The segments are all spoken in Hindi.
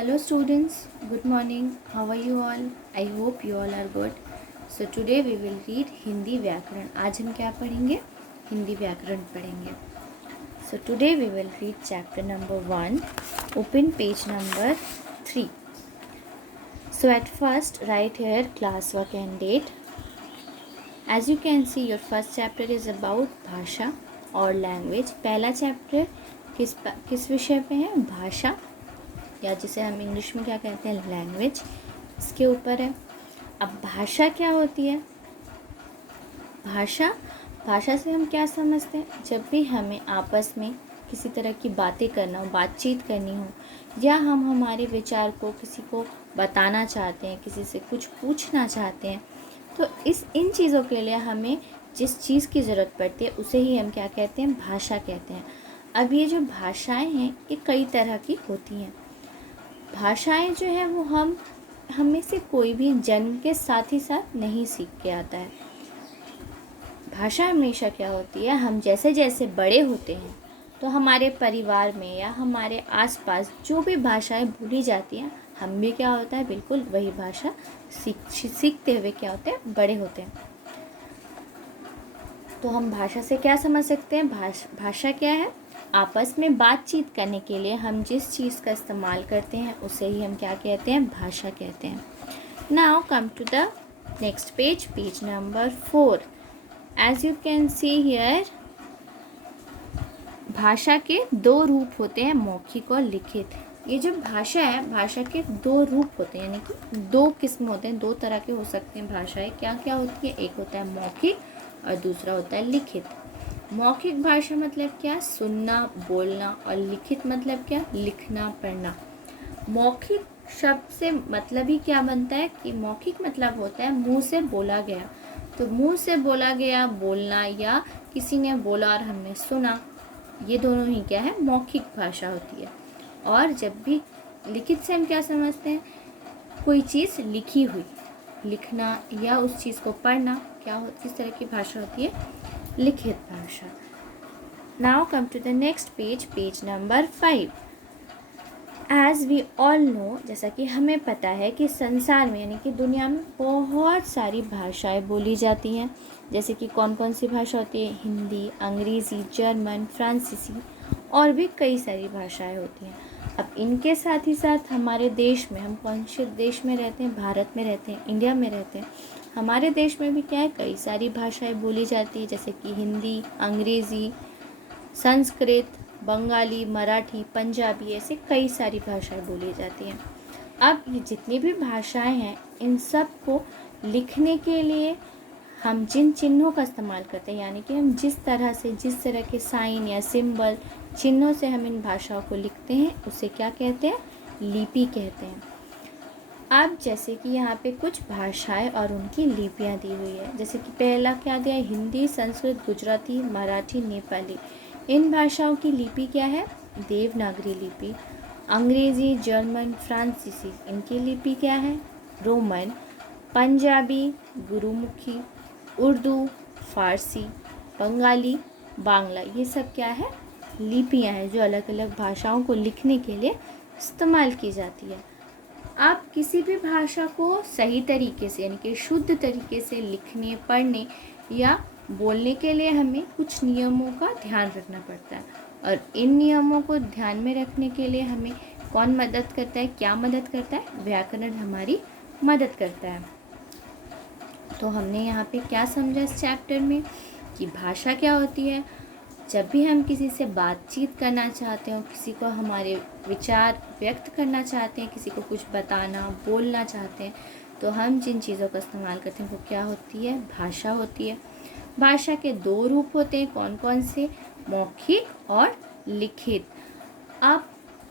Hello students, good morning. How are you all? I hope you all are good. So today we will read Hindi व्याकरण. आज हम क्या पढ़ेंगे? हिंदी व्याकरण पढ़ेंगे. So today we will read chapter number 1. Open page number 3. So at first write here class work and date. As you can see your first chapter is about भाषा और लैंग्वेज. पहला चैप्टर किस विषय पे है? भाषा, या जिसे हम इंग्लिश में क्या कहते हैं, लैंग्वेज, इसके ऊपर है. अब भाषा क्या होती है? भाषा से हम क्या समझते हैं? जब भी हमें आपस में किसी तरह की बातें करना हो, बातचीत करनी हो, या हम हमारे विचार को किसी को बताना चाहते हैं, किसी से कुछ पूछना चाहते हैं, तो इन चीज़ों के लिए हमें जिस चीज़ की ज़रूरत पड़ती है उसे ही हम क्या कहते हैं? भाषा कहते हैं. अब ये जो भाषाएं हैं ये कई तरह की होती हैं. भाषाएं जो है वो हमें से कोई भी जन्म के साथ ही साथ नहीं सीख के आता है. भाषा हमेशा क्या होती है, हम जैसे जैसे बड़े होते हैं तो हमारे परिवार में या हमारे आसपास जो भी भाषाएं बोली जाती हैं, हम भी क्या होता है, बिल्कुल वही भाषा सीखते हुए क्या होते हैं, बड़े होते हैं. तो हम भाषा से क्या समझ सकते हैं? भाषा क्या है? आपस में बातचीत करने के लिए हम जिस चीज़ का इस्तेमाल करते हैं उसे ही हम क्या कहते हैं? भाषा कहते हैं. Now come to the next page, page number 4. As you can see here, भाषा के दो रूप होते हैं, मौखिक और लिखित. ये जो भाषा है, भाषा के दो रूप होते हैं, यानी कि दो किस्म होते हैं, दो तरह के हो सकते हैं भाषाएं. क्या क्या होती है? एक होता है मौखिक और दूसरा होता है लिखित. मौखिक भाषा मतलब क्या? सुनना, बोलना. और लिखित मतलब क्या? लिखना, पढ़ना. मौखिक शब्द से मतलब ही क्या बनता है कि मौखिक मतलब होता है मुंह से बोला गया. तो मुंह से बोला गया, बोलना, या किसी ने बोला और हमने सुना, ये दोनों ही क्या है? मौखिक भाषा होती है. और जब भी लिखित से हम क्या समझते हैं? कोई चीज़ लिखी हुई, लिखना या उस चीज़ को पढ़ना, किस तरह की भाषा होती है? लिखित भाषा. Now come to the next page, page number 5. As we all know, जैसा कि हमें पता है कि संसार में यानी कि दुनिया में बहुत सारी भाषाएं बोली जाती हैं. जैसे कि कौन कौन सी भाषा होती है? हिंदी, अंग्रेज़ी, जर्मन, फ्रांसीसी और भी कई सारी भाषाएं होती हैं. अब इनके साथ ही साथ हमारे देश में, हम कौन से देश में रहते हैं? भारत में रहते हैं, इंडिया में रहते हैं. हमारे देश में भी क्या है? कई सारी भाषाएं बोली जाती है, जैसे कि हिंदी, अंग्रेज़ी, संस्कृत, बंगाली, मराठी, पंजाबी, ऐसे कई सारी भाषाएं बोली जाती हैं. अब ये जितनी भी भाषाएं हैं, इन सब को लिखने के लिए हम जिन चिन्हों का इस्तेमाल करते हैं, यानी कि हम जिस तरह के साइन या सिंबल, चिन्हों से हम इन भाषाओं को लिखते हैं, उसे क्या कहते हैं? लिपि कहते हैं. अब जैसे कि यहाँ पे कुछ भाषाएं और उनकी लिपियाँ दी हुई है. जैसे कि पहला क्या दिया है? हिंदी, संस्कृत, गुजराती, मराठी, नेपाली. इन भाषाओं की लिपि क्या है? देवनागरी लिपि. अंग्रेज़ी, जर्मन, फ्रांसीसी, इनकी लिपि क्या है? रोमन. पंजाबी, गुरुमुखी, उर्दू, फारसी, बंगाली, बांग्ला, ये सब क्या है? लिपियाँ हैं जो अलग अलग भाषाओं को लिखने के लिए इस्तेमाल की जाती है. आप किसी भी भाषा को सही तरीके से यानी कि शुद्ध तरीके से लिखने, पढ़ने या बोलने के लिए हमें कुछ नियमों का ध्यान रखना पड़ता है. और इन नियमों को ध्यान में रखने के लिए हमें कौन मदद करता है? क्या मदद करता है? व्याकरण हमारी मदद करता है. तो हमने यहाँ पे क्या समझा इस चैप्टर में कि भाषा क्या होती है. जब भी हम किसी से बातचीत करना चाहते हो, किसी को हमारे विचार व्यक्त करना चाहते हैं, किसी को कुछ बताना, बोलना चाहते हैं, तो हम जिन चीज़ों का इस्तेमाल करते हैं वो क्या होती है? भाषा होती है. भाषा के दो रूप होते हैं, कौन कौन से? मौखिक और लिखित. अब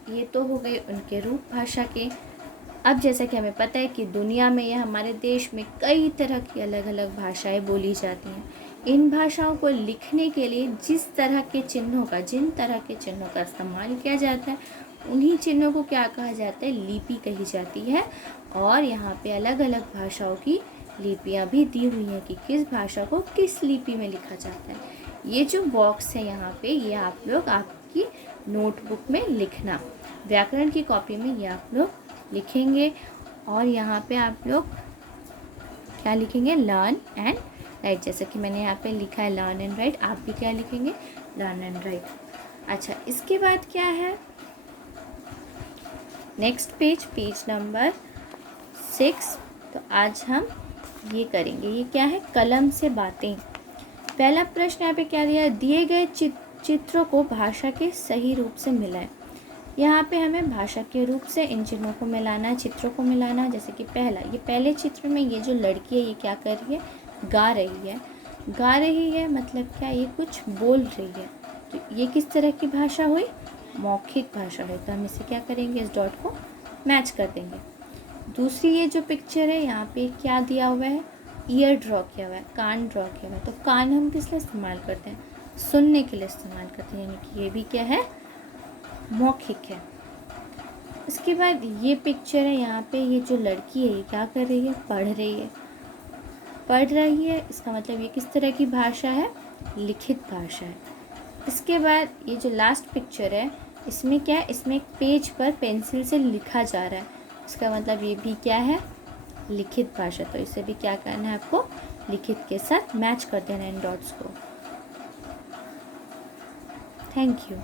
ये तो हो गए उनके रूप भाषा के. अब जैसा कि हमें पता है कि दुनिया में या हमारे देश में कई तरह की अलग अलग भाषाएं बोली जाती हैं. इन भाषाओं को लिखने के लिए जिन तरह के चिन्हों का इस्तेमाल किया जाता है, उन्हीं चिन्हों को क्या कहा जाता है? लिपि कही जाती है. और यहाँ पे अलग अलग भाषाओं की लिपियाँ भी दी हुई हैं कि किस भाषा को किस लिपि में लिखा जाता है. ये जो बॉक्स है यहाँ पे, ये आप लोग आपकी नोटबुक में लिखना। व्याकरण की कॉपी में ये आप लोग लिखेंगे और यहाँ पे आप लोग क्या लिखेंगे, लर्न एंड राइट। जैसे कि मैंने यहाँ पे लिखा है लर्न एंड राइट, आप भी क्या लिखेंगे, लर्न एंड राइट। अच्छा, इसके बाद क्या है, नेक्स्ट पेज, पेज नंबर 6। तो आज हम ये करेंगे, ये क्या है, कलम से बातें। पहला प्रश्न यहाँ पे क्या दिया है, दिए गए चित्रों को भाषा के सही रूप से मिलाएं। यहाँ पे हमें भाषा के रूप से इन चिन्हों को मिलाना, चित्रों को मिलाना। जैसे कि पहला, ये पहले चित्र में ये जो लड़की है ये क्या कर रही है, गा रही है। गा रही है मतलब क्या, ये कुछ बोल रही है। तो ये किस तरह की भाषा हुई, मौखिक भाषा हुई। तो हम इसे क्या करेंगे, इस डॉट को मैच कर देंगे। दूसरी ये जो पिक्चर है यहाँ पे क्या दिया हुआ है, ईयर ड्रॉ किया हुआ है, कान ड्रॉ किया हुआ है। तो कान हम किस लिए इस्तेमाल करते हैं, सुनने के लिए इस्तेमाल करते हैं, यानी कि ये भी क्या है, मौखिक है। इसके बाद ये पिक्चर है, यहाँ पे ये जो लड़की है ये क्या कर रही है, पढ़ रही है। पढ़ रही है इसका मतलब ये किस तरह की भाषा है, लिखित भाषा है। इसके बाद ये जो लास्ट पिक्चर है इसमें क्या है, इसमें एक पेज पर पेंसिल से लिखा जा रहा है, इसका मतलब ये भी क्या है, लिखित भाषा। तो इसे भी क्या करना है आपको, लिखित के साथ मैच कर देना इन डॉट्स को। Thank you.